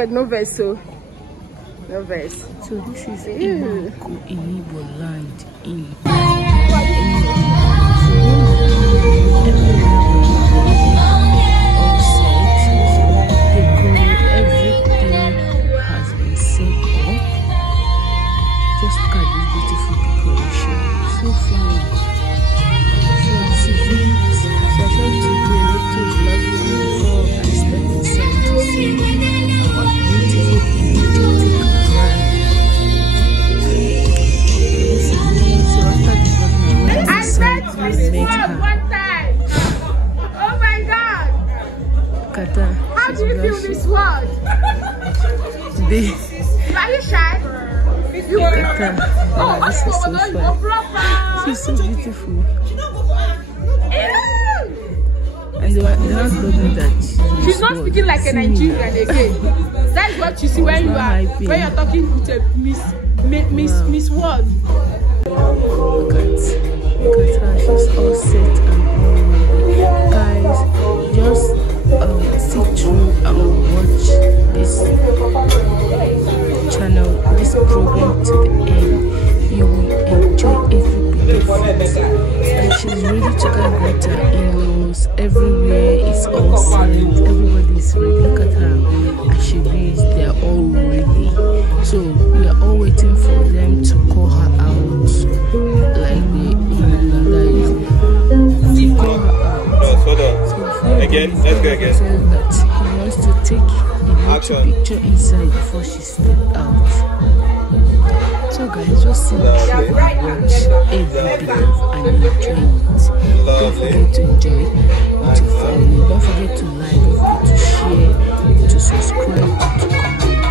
beg, no verse, so. No verse. So this is IGBANKWU in Igbo land in everything has been set up. Just look at this beautiful decoration. So fine. So this is it. So I tried to do a little vlogging before I step inside to see our beautiful energetic bride. This is me. So after the vlogging I went inside and met her. One time. Oh my God. Kata. How do you feel this word? Are you shy? Kata. Oh, this is so fun. She's so beautiful. And they have told me that she's not speaking like a Nigerian again. That's what you see when you're talking with a Miss World. Look at her, she's all set and all ready. Guys, just sit through and watch this channel, this program to the end. You will enjoy every bit of it. And she's ready to get better in-laws. Everywhere is all set. Everybody's ready. Look at her. As she is, they are all ready. So we are all waiting for them to call her out. Like the call her out. No, hold on. So again, let's go again. That he wants to take a little picture inside before she steps out. So guys, just sit and watch every bit of and enjoy it. Don't forget to enjoy it, to follow me. Don't forget to like, don't forget to share, to subscribe, and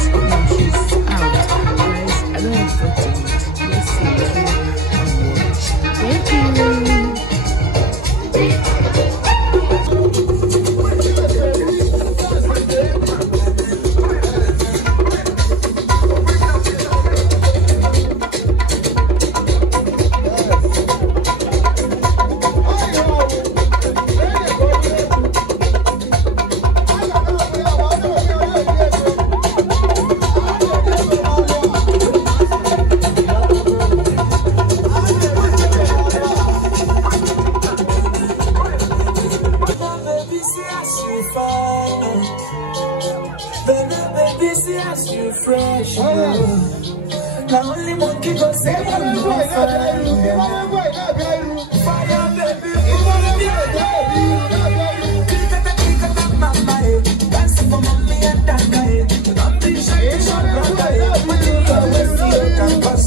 to comment. Now she's out. Guys, I don't want to talk too much. Let's sit through and watch. Thank you. Baby, see as you fresh. Now only monkey go say I'm fire, baby. Mama, dance for mommy and dada. Don't be shy, brother. When you go, see you can pass.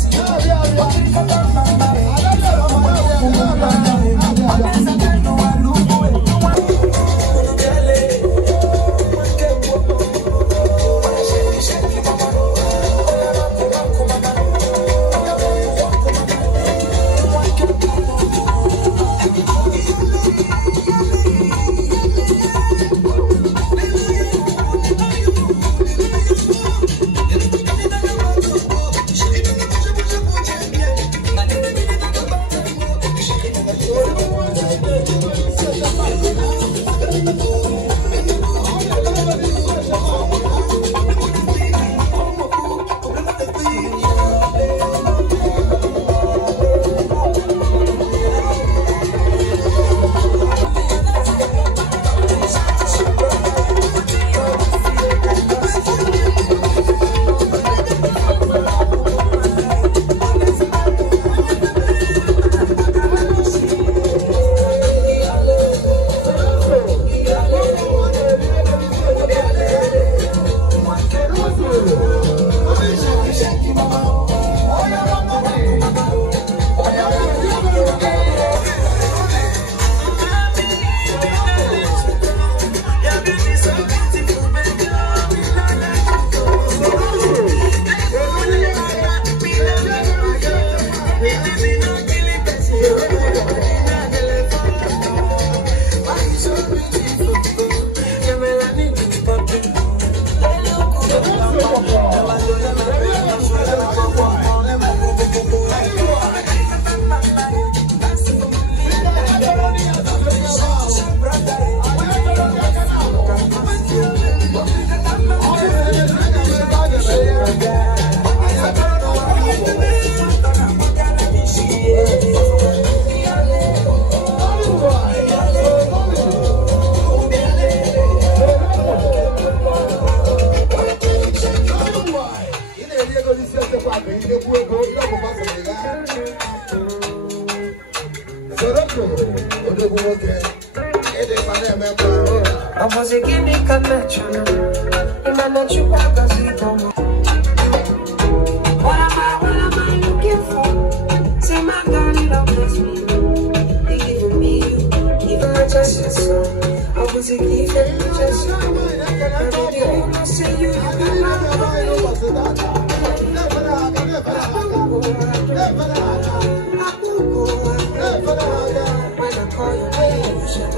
What am I looking for? Say my darling, love bless me. They giving me you, even my just your son. I was a gift and just your son. Baby, you know, say you can love when I call your name, you should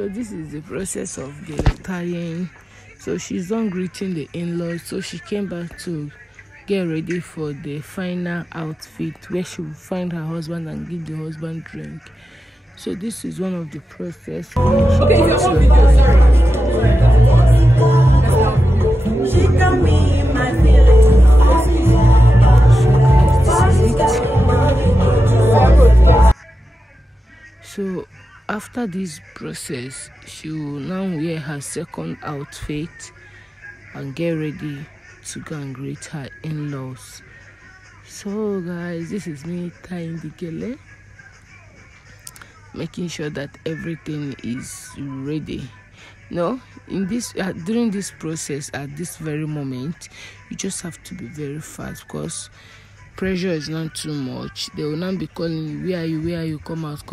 So this is the process of the tying. So she's done greeting the in-laws, so she came back to get ready for the final outfit where she will find her husband and give the husband drink. So this is one of the process. She got me in my feelings. So after this process, she will now wear her second outfit and get ready to go and greet her in-laws. So guys, this is me tying the gele, making sure that everything is ready. No, in this during this process, at this very moment, you just have to be very fast because pressure is not too much. They will not be calling you, where are you, come out.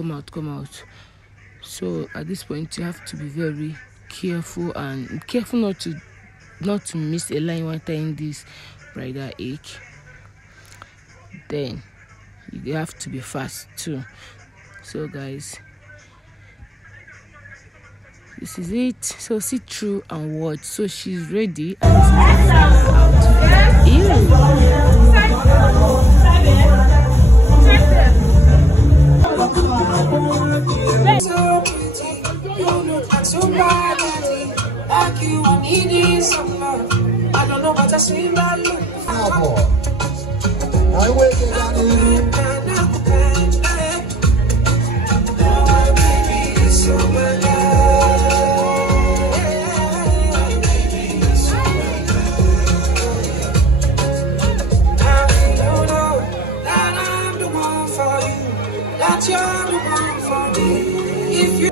So at this point, you have to be very careful and careful not to miss a line while tying this bridal egg. Then you have to be fast too. So guys, this is it. So sit through and watch. So she's ready and this is like you, I need some love. I don't know what I see that look. I wake up you're the one for me. If you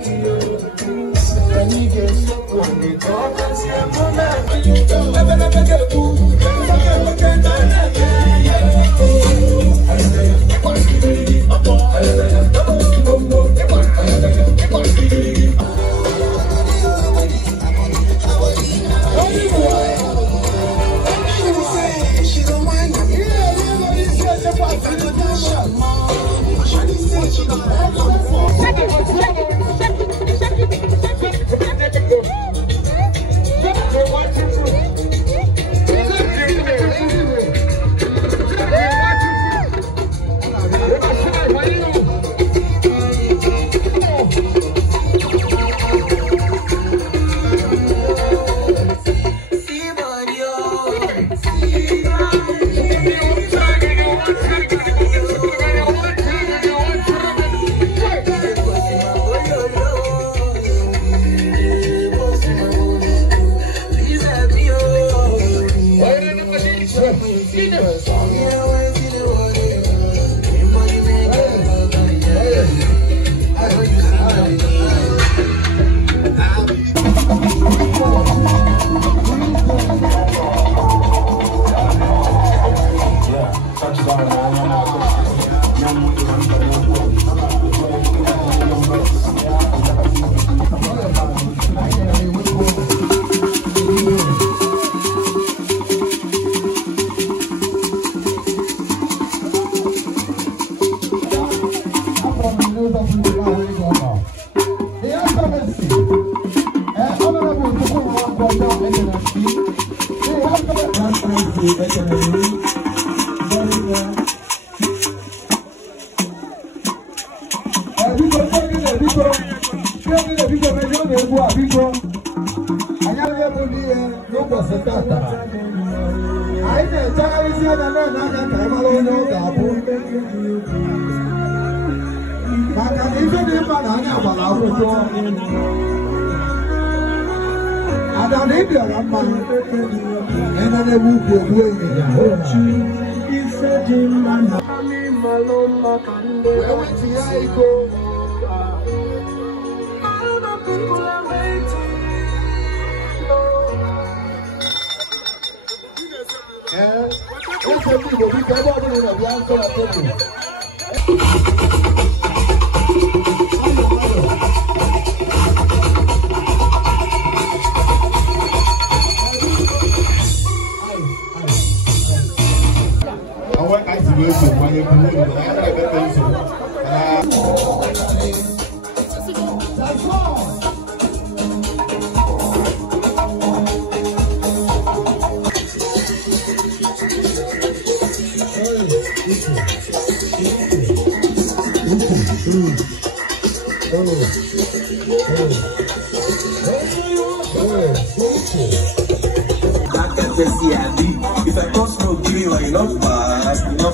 If I cross no give me enough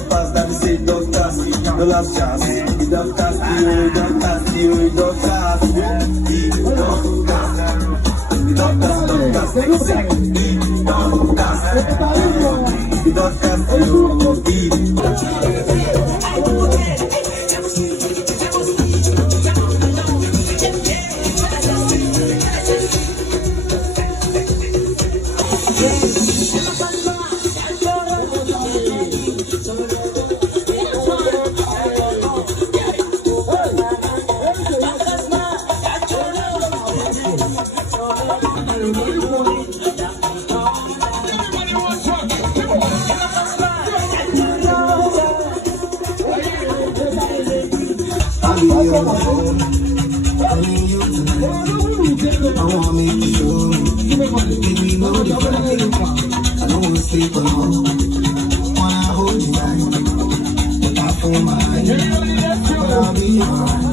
pass that we say don't cast, no last chance. You don't cast, you don't cast, you don't cast, you don't cast, you don't cast, exactly, you don't cast, you don't cast, you don't cast. Sleep alone. Wanna hold you tight, but I feel mine. But I'll be alright.